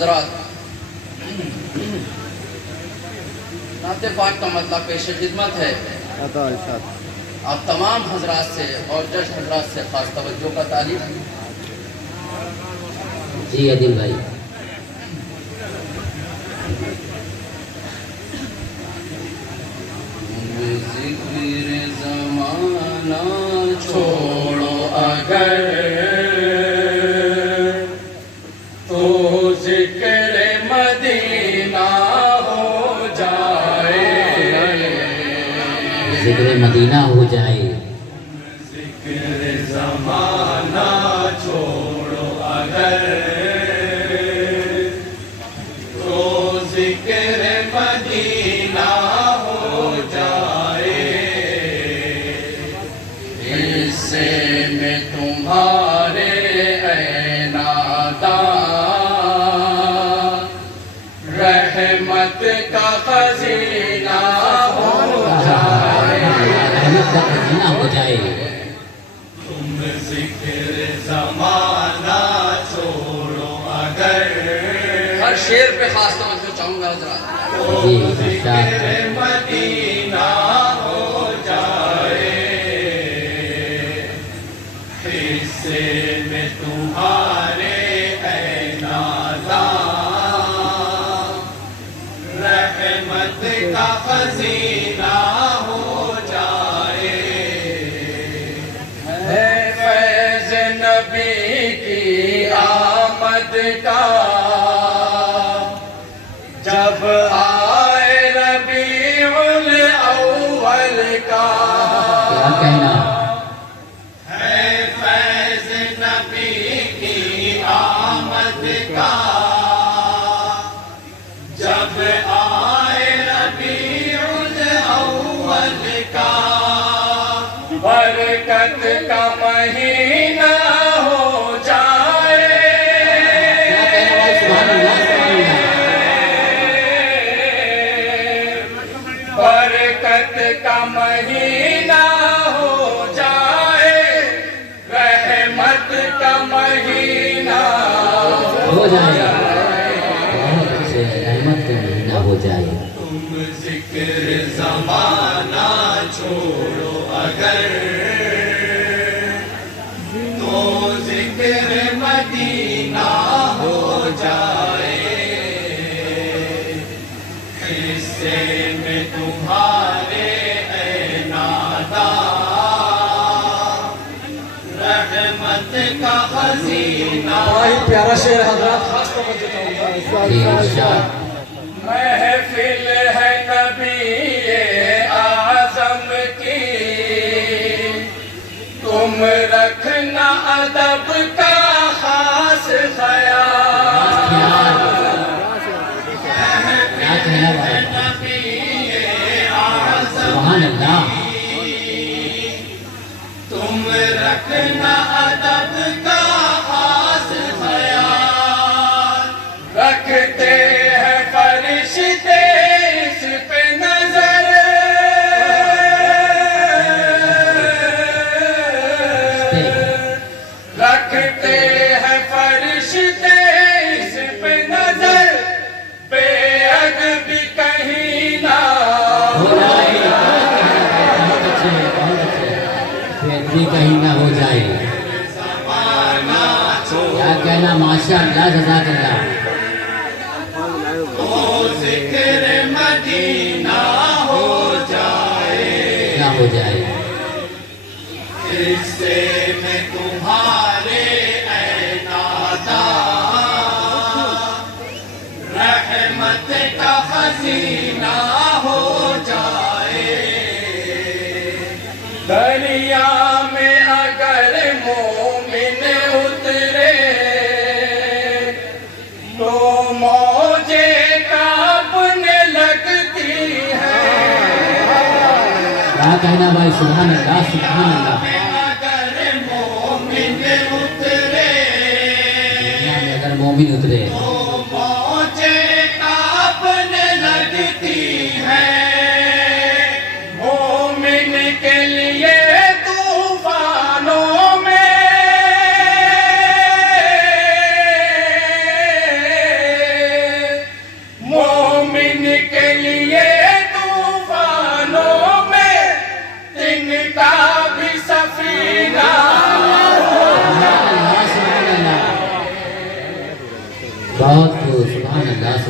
حضرات، نعت پاک کا مطلب پیش خدمت ہے۔ آپ تمام حضرات سے اور جج حضرات سے خاص توجہ کا طالب۔ جی عدل بھائی، ذکر زمانہ چھوڑو اگر تو ذکر مدینہ ہو جائے، ذکر مدینہ ہو جائے۔ ذکر زمانہ چھوڑو اگر تو ذکر مدینہ ہو جائے، حصے میں تمہارے اے ناداں رحمت کا خزینہ ہو جائے، رحمت کا خزینہ ہو جائے۔ تم ذکر زمانہ چھوڑو اگر، ہر شعر پہ خاص توجہ چاہوں گا حضرات، جی تو ارشاد۔ ذکر مدینہ ہو جائے، حصے میں تمہارے اے نازاں رحمت کا خزینہ ہو جائے، ہے فیض نبی کی آمد کا جب آئے ربیع الاول کا، کیا کہنا؟ ہے فیض نبی کی آمد کا جب آئے ربیع الاول کا، برکت کا مہینہ ہو جائے، سبحان اللہ، سبحان اللہ۔ برکت کا مہینہ ہو جائے، رحمت کا مہینہ ہو جائے، بہت اچھے، رحمت کا مہینہ ہو جائے۔ تم ذکر زمانہ چھوڑو اگر تو ذکر مدینہ ہو جائے، حصے میں تمہارے اے ناداں رحمت کا خزینہ۔ پیارا شعر حضرات، خاص توجہ چاہوں گا۔ جی ارشاد۔ محفل ہے نبی اعظم کی، تم رکھنا ادب کا خاص خیال، کیا کہنا بھائی؟ نبی اعظم سبحان اللہ۔ تم رکھنا ادب کا خاص خیال، رکھتے ہیں فرشتے اس پہ نظر، رکھتے ہیں فرشتے اس پہ نظر، بے ادبی کہیں نہ ہو جائے، بہت اچھے، بہت اچھے، پھر بھی کہیں نہ ہو جائے۔ کیا کہنا؟ ماشاء اللہ، جزاک اللہ۔ تو ذکر مدینہ ہو جائے، کیا ہو جائے؟ حصے میں تمہارے اے ناداں رحمت کا خزینہ ہو جائے، دریا میں اگر مومن اترے تو موجیں کانپنے لگتی ہیں، کیا کہنا بھائی؟ سبحان اللہ، سبحان اللہ۔ اگر مومن اترے دنیا میں اگر مومن اترے تو موجیں کانپنے لگتی ہیں، مومن کے لیے طوفانوں میں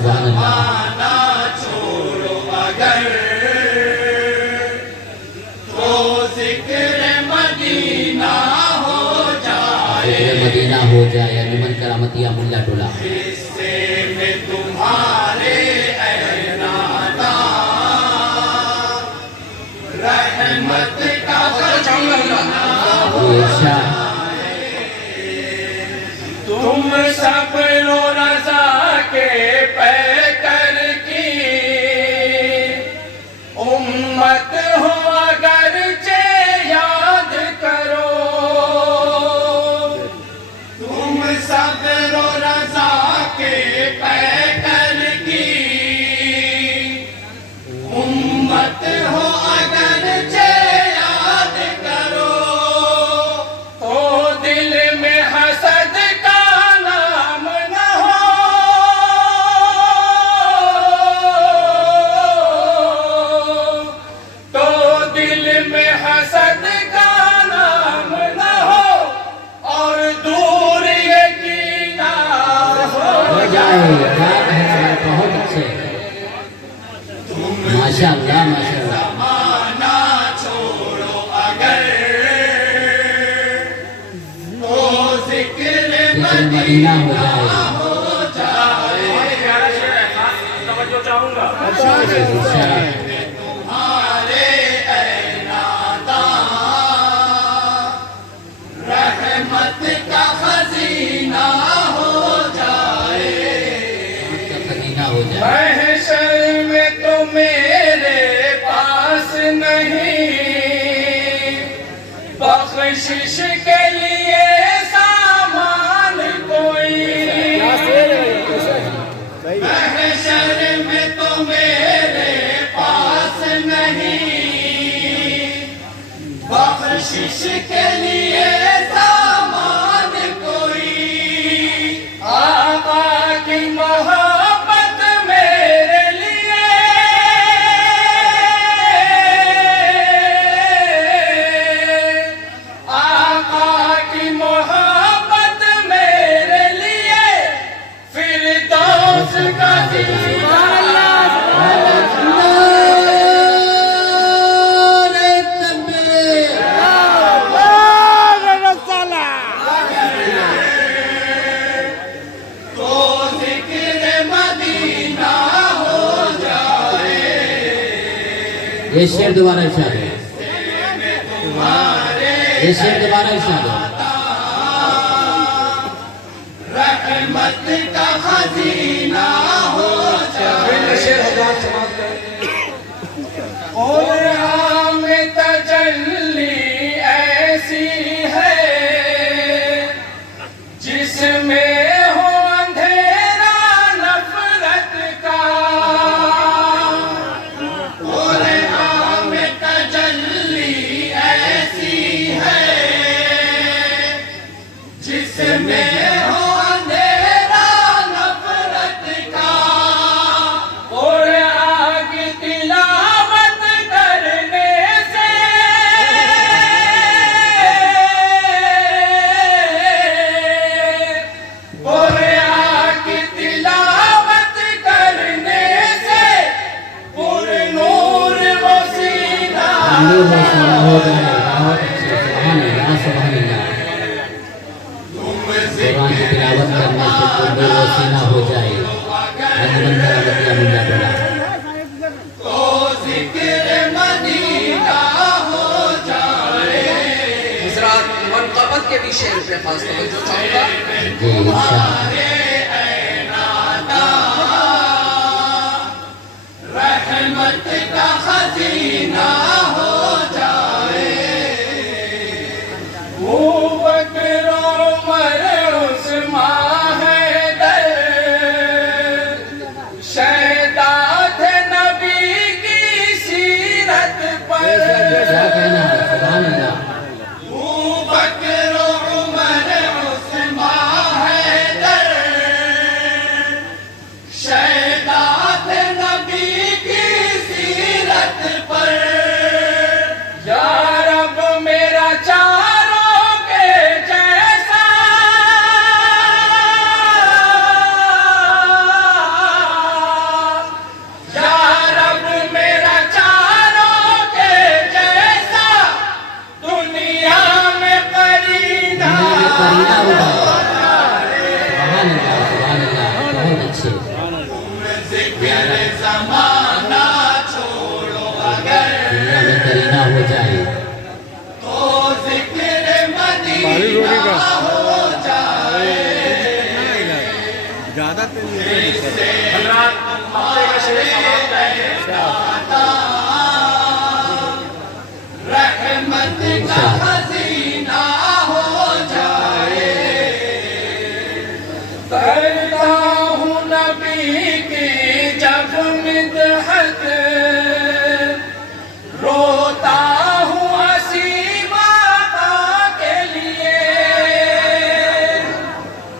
سبحان اللہ چھوڑو اگر تو ذکر مدینہ ہو جائے، ذکر مدینہ ہو جائے، انجمن کرامتیہ ملا ٹولہ حصے میں تمہارے اے ناداں رحمت کا خزینہ ہو ارشاد تم صبر و رضا کے پیکر کی امت ہو اگرچہ یاد کرو، تم صبر و رضا کے پیکر کی امت ہو اگرچہ یاد کرو، تو دل میں حسد کا نام نہ ہو، تو دل میں حسد کا نام نہ ہو، اور دور یہ کینہ ہو جائے، کیا کہنا بہت اچھے، ماشاءاللہ ماشاءاللہ زمانہ چھوڑو اگر تو ذکر مدینہ ہو جائے، ہو جائے، ارشاد تمہارے اے ناداں رحمت کا خزینہ ہو جائے، مدینہ ہو جائے، محشر میں تو میرے پاس نہیں بخشش کے لیے سامان کوئی، محشر میں تو میرے پاس نہیں بخشش کے لیے سامان کوئی، آقا کی محبت میرے لیے آقا کی محبت میرے لیے فردوس کا تو ذکر مدینہ ہو جائے، یہ شعر دوبارہ ارشاد ہے، یہ شعر دوبارہ ارشاد ہے، رحمت کا خزینہ ہو جائے، اور عام تجلی ایسی ہے جس میں ہو اندھیرا نفرت کا، اور عام تجلی ایسی ہے جس میں ہو اندھیرا نفرت کا، اور آگ تلاوت کرنے سے اور آگ تلاوت کرنے سے پر نور و سینہ نور و سینہ ہو جائے، بہت اچھے، سبحان اللہ سبحان اللہ، قرآن کی تلاوت کرنے سے پر نور و سینہ ہو جائے، انجمن کرامتیہ ملا ٹولہ تو ذکر مدینہ ہو جائے، حضرات منقبت کے بھی شعر پہ خاص توجہ چاہوں گا، جی ارشاد اے ناداں رحمت کا خزینہ ہو جائے، بکر عمر عثمان حیدر شہدا تھے نبی کی سیرت پر، کیا کہنا ہے، سبحان اللہ بکر عمر عثمان حیدر شہدا تھے نبی کی سیرت پر، رحمت کا خزینہ ہو جائے کرتا ہوں نبی کی جب مدحت روتا ہوں عصیم آقا کے لیے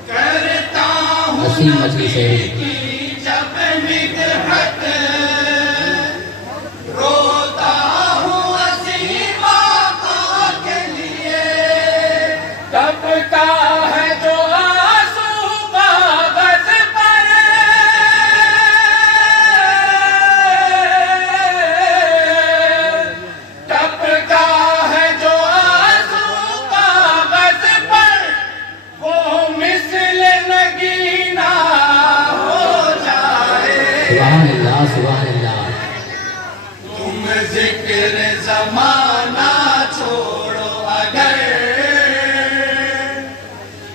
کرتا ہوں نبی کی جب مدحت روتا ہوں عصیم آقا کے لیے ٹپکا ہے جو آنسو کاغذ پر ٹپکا ہے جو آنسو کاغذ پر وہ مثل نگینہ ہو جائے سبحان اللہ سبحان اللہ تم ذکر زمانہ چھوڑو اگر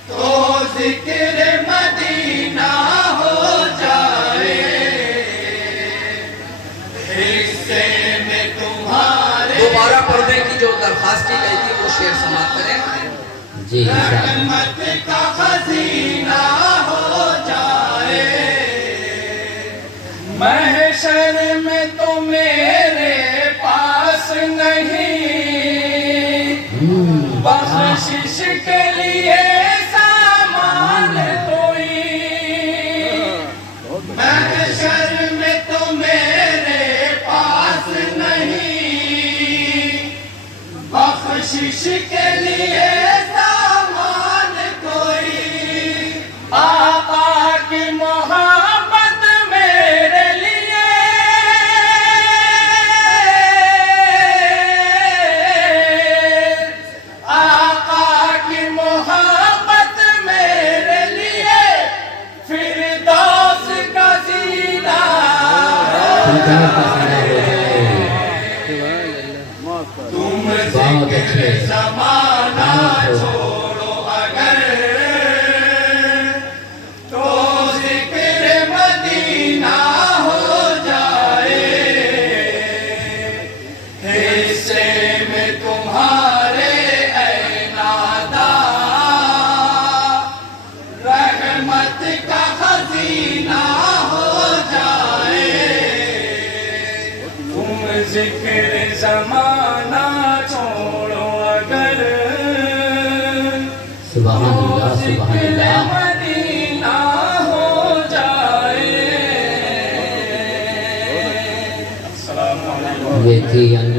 تو ذکر مدینہ ہو جائے حصے میں تمہارے دوبارہ پڑھنے کی جو درخواست کی گئی تھی وہ شعر سماعت کریں جی انشاءاللہ رحمت کا خزینہ ہو جائے محشر میں تو میرے پاس نہیں بخشش کے لیے سامان کوئی محشر میں تو میرے پاس نہیں بخشش کے لیے سامان کوئی آقا کی محبت میرے لیے آقا کی محبت میرے لیے فردوس کا زینہ تم بہت اچھے زمانہ چھوڑو اگر تو ذکر مدینہ ہو جائے حصے میں تمہارے اے نادا رحمت کا خزینہ ہو جائے تم ذکر زمانہ چھوڑو اگر سبحان اللہ سبحان اللہ مدینہ ہو جائے السلام علیکم یہ تھی